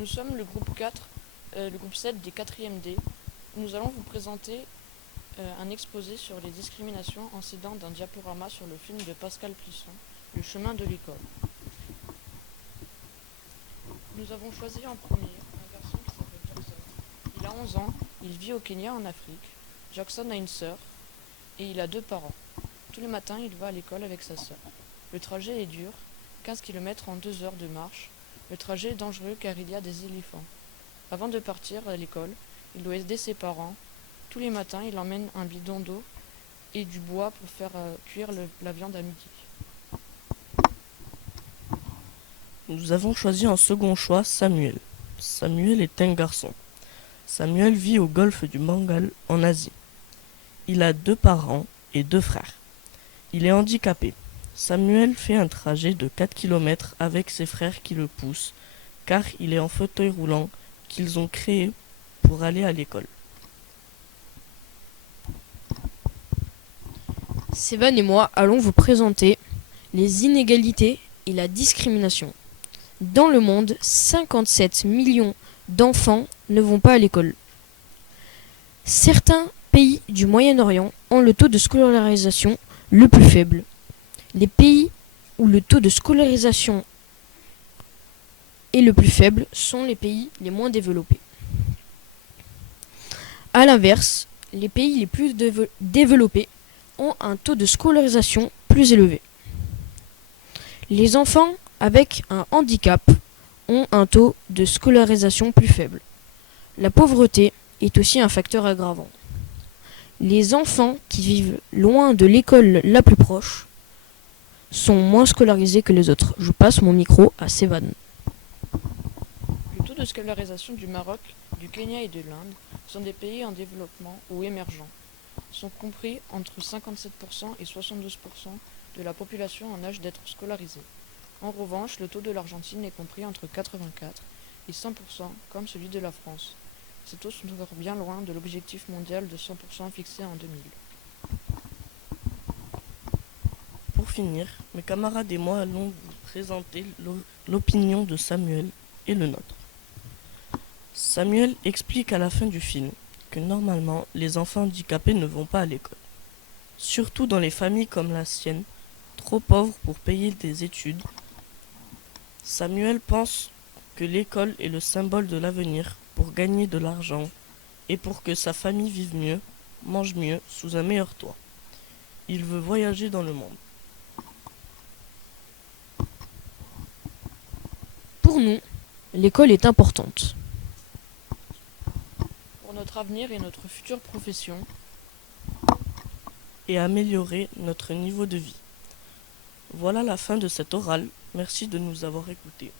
Nous sommes le groupe 4, le groupe 7 des 4e D. Nous allons vous présenter un exposé sur les discriminations en s'aidant d'un diaporama sur le film de Pascal Plisson, Le chemin de l'école. Nous avons choisi en premier un garçon qui s'appelle Jackson. Il a 11 ans, il vit au Kenya en Afrique. Jackson a une sœur et il a 2 parents. Tous les matins, il va à l'école avec sa sœur. Le trajet est dur, 15 km en 2 heures de marche. Le trajet est dangereux car il y a des éléphants. Avant de partir à l'école, il doit aider ses parents. Tous les matins, il emmène un bidon d'eau et du bois pour faire cuire la viande à midi. Nous avons choisi en second choix Samuel. Samuel est un garçon. Samuel vit au golfe du Bengale en Asie. Il a 2 parents et 2 frères. Il est handicapé. Samuel fait un trajet de 4 km avec ses frères qui le poussent, car il est en fauteuil roulant qu'ils ont créé pour aller à l'école. Sévan et moi allons vous présenter les inégalités et la discrimination. Dans le monde, 57 millions d'enfants ne vont pas à l'école. Certains pays du Moyen-Orient ont le taux de scolarisation le plus faible. Les pays où le taux de scolarisation est le plus faible sont les pays les moins développés. A l'inverse, les pays les plus développés ont un taux de scolarisation plus élevé. Les enfants avec un handicap ont un taux de scolarisation plus faible. La pauvreté est aussi un facteur aggravant. Les enfants qui vivent loin de l'école la plus proche sont moins scolarisés que les autres. Je passe mon micro à Sévan. Le taux de scolarisation du Maroc, du Kenya et de l'Inde sont des pays en développement ou émergents. Sont compris entre 57% et 72% de la population en âge d'être scolarisée. En revanche, le taux de l'Argentine est compris entre 84 et 100% comme celui de la France. Ces taux sont encore bien loin de l'objectif mondial de 100% fixé en 2000. Pour finir, mes camarades et moi allons vous présenter l'opinion de Samuel et le nôtre. Samuel explique à la fin du film que normalement les enfants handicapés ne vont pas à l'école. Surtout dans les familles comme la sienne, trop pauvres pour payer des études. Samuel pense que l'école est le symbole de l'avenir pour gagner de l'argent et pour que sa famille vive mieux, mange mieux, sous un meilleur toit. Il veut voyager dans le monde. Pour nous, l'école est importante. Pour notre avenir et notre future profession, Et améliorer notre niveau de vie. Voilà la fin de cet oral. Merci de nous avoir écoutés.